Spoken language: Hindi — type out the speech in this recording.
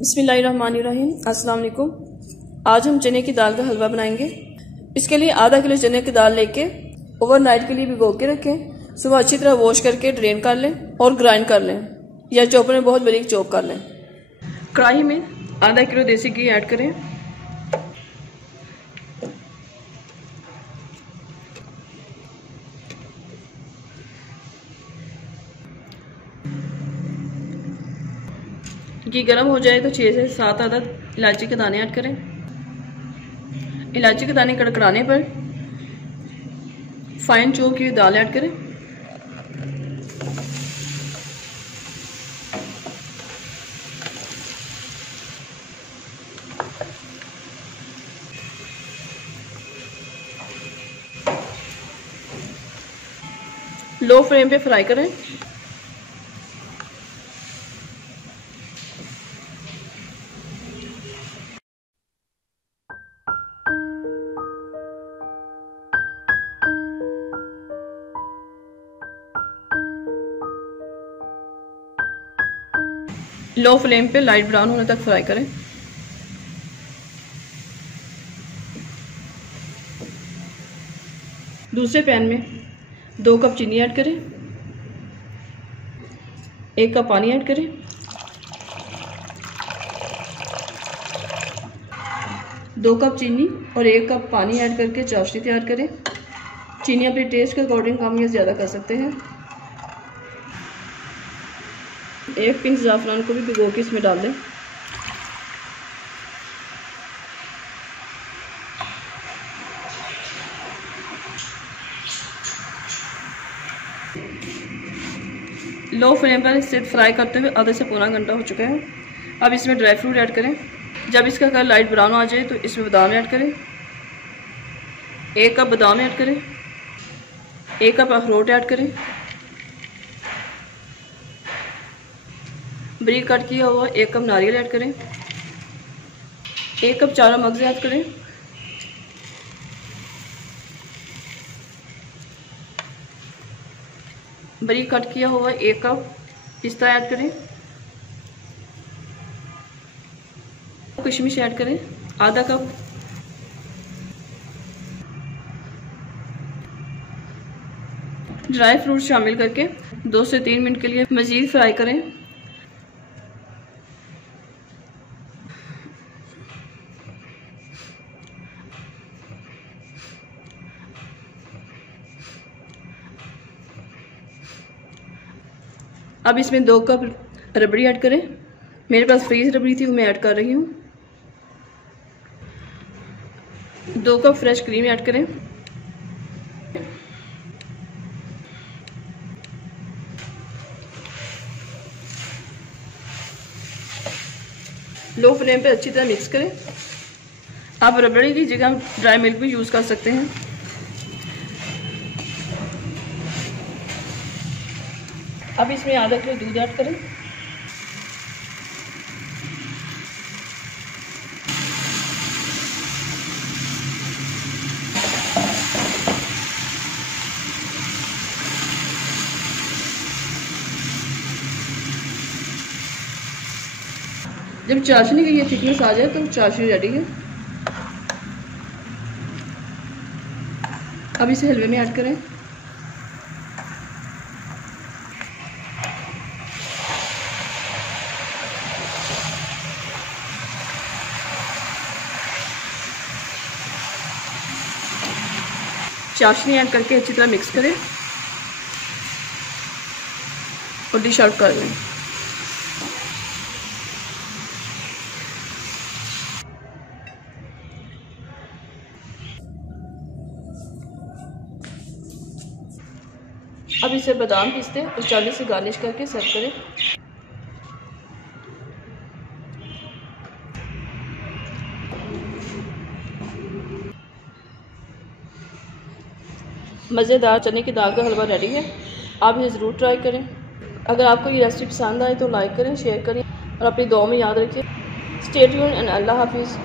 बिस्मिल्लाहिर्रहमानिर्रहीम। अस्सलाम वालेकुम। आज हम चने की दाल का हलवा बनाएंगे। इसके लिए आधा किलो चने की दाल लेके ओवरनाइट के लिए भिगो के रखें। सुबह अच्छी तरह वॉश करके ड्रेन कर लें और ग्राइंड कर लें या चॉपर में बहुत बारीक चॉप कर लें। कढ़ाई में आधा किलो देसी घी ऐड करें। घी गर्म हो जाए तो 6 से 7 अदद इलायची के दाने ऐड करें। इलायची के दाने कड़कड़ाने पर फाइन चॉप की दाल ऐड करें। लो फ्लेम पे फ्राई करें। लो फ्लेम पे लाइट ब्राउन होने तक फ्राई करें। दूसरे पैन में 2 कप चीनी ऐड करें। 1 कप पानी ऐड करें। 2 कप चीनी और 1 कप पानी ऐड करके चाशनी तैयार करें। चीनी अपने टेस्ट के अकॉर्डिंग कम या ज़्यादा कर सकते हैं। 1 पिंच ज़ाफ़रान को भी भिगो के इसमें डाल दें। लो फ्लेम पर इसे फ्राई करते हुए आधे से पौना घंटा हो चुका है। अब इसमें ड्राई फ्रूट ऐड करें। जब इसका कलर लाइट ब्राउन आ जाए तो इसमें बादाम ऐड करें। 1 कप बादाम ऐड करें। 1 कप अखरोट ऐड करें। बारीक कट किया हुआ 1 कप नारियल ऐड करें। 1 कप चारा मगज़ ऐड करें। बारीक कट किया हुआ 1 कप पिस्ता ऐड करें। किशमिश ऐड करें आधा कप। ड्राई फ्रूट शामिल करके 2 से 3 मिनट के लिए मज़ीद फ्राई करें। अब इसमें 2 कप रबड़ी ऐड करें। मेरे पास फ्रीज रबड़ी थी, वो मैं ऐड कर रही हूँ। 2 कप फ्रेश क्रीम ऐड करें। लो फ्लेम पे अच्छी तरह मिक्स करें। आप रबड़ी की जगह ड्राई मिल्क भी यूज़ कर सकते हैं। अब इसमें आधा किलो दूध ऐड करें। जब चाशनी की ये थिकनेस आ जाए तो चाशनी रेडी है। अब इसे हलवे में ऐड करें। चाशनी ऐड करके अच्छी तरह मिक्स करें और डिश आउट कर लें। अब इसे बादाम पिस्ते और चावल से गार्निश करके सर्व करें। मज़ेदार चने की दाल का हलवा रेडी है। आप इसे ज़रूर ट्राई करें। अगर आपको ये रेसिपी पसंद आए तो लाइक करें, शेयर करें और अपनी दुआ में याद रखें। स्टे ट्यून्ड एंड अल्लाह हाफिज़।